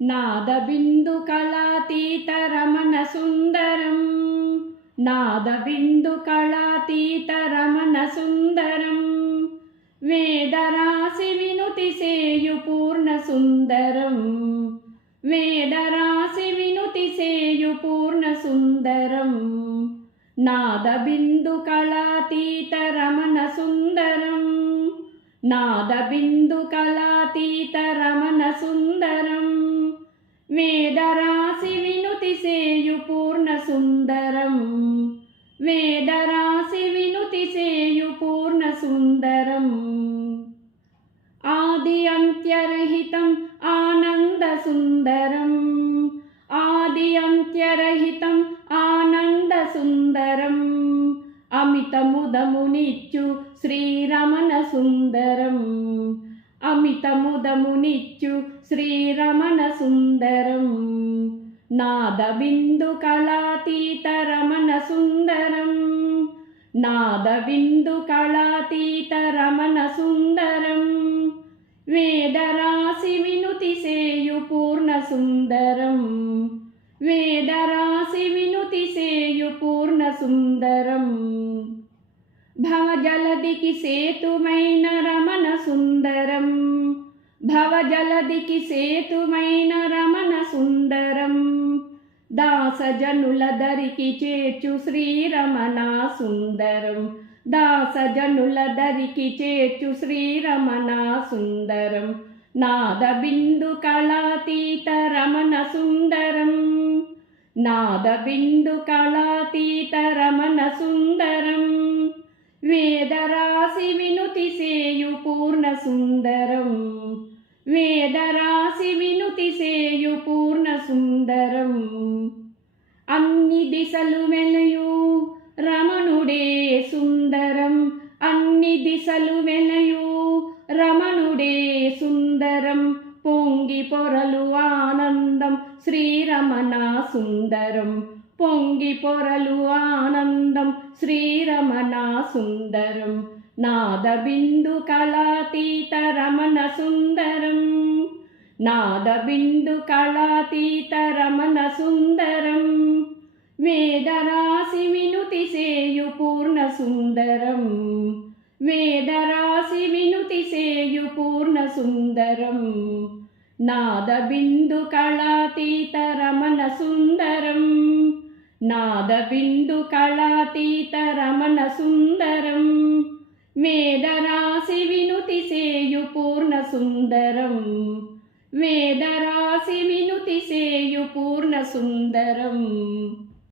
नादबिन्दुकलातीतरमणसुन्दरं नादबिन्दुकलातीतरमणसुन्दरं वेदराशिविनुतिसेयु पूर्णसुन्दरं वेदराशिविनुतिसेयु पूर्णसुन्दरं नादबिन्दुकलातीतरमणसुन्दरं नादबिन्दुकलातीतरमणसुन्दरं वेदराशिविनुतिसेयु पूर्णसुन्दरं वेदराशिविनुतिसेयु पूर्णसुन्दरम् आदि अन्त्यरहितम् आनन्दसुन्दरम् आदि अन्त्यरहितम् आनन्दसुन्दरम् अमितमुदमुनिच्चु श्रीरमणसुन्दरम् अमितमुदमुनिच्चु श्रीरमणसुन्दरम् नादबिन्दुकलातीतरमणसुन्दरम् नादबिन्दुकलातीतरमणसुन्दरम् वेदराशिविनुतिसेयु पूर्णसुन्दरं वेदराशिविनुतिसेयु पूर्णसुन्दरम् भवजलधिకి సేతుమైన రమణసుందరం భవజలధికి సేతుమైన రమణసుందరం దాసజనులదరికి చేర్చు శ్రీరమణసుందరం దాసజనులదరికి చేర్చు శ్రీరమణసుందరం నాదబిందుకళాతీతరమణసుందరం నాదబిందుకళాతీతరమణసుందరం వేదరాశివినుతిసేయు పూర్ణసుందరం వేదరాశివినుతిసేయు పూర్ణసుందరం అన్ని దిశలు వెలయు రమణుడే సుందరం అన్ని దిశలు వెలయు రమణుడే సుందరం పొంగి పొరలు ఆనందం శ్రీరమణ సుందరం పొంగి పొరలు ఆనందం శ్రీరమణ సుందరం నాదబిందుకళాతీతరమణసుందరం నాదబిందుకళాతీతరమణసుందరం వేదరాశివినుతిసేయు పూర్ణసుందరం వేదరాశివినుతిసేయు పూర్ణసుందరం నాదబిందుకళాతీతరమణసుందరం నాదబిందుకళాతీతరమణసుందరం వేదరాశివినుతిసేయు పూర్ణసుందరం వేదరాశివినుతిసేయు పూర్ణసుందరం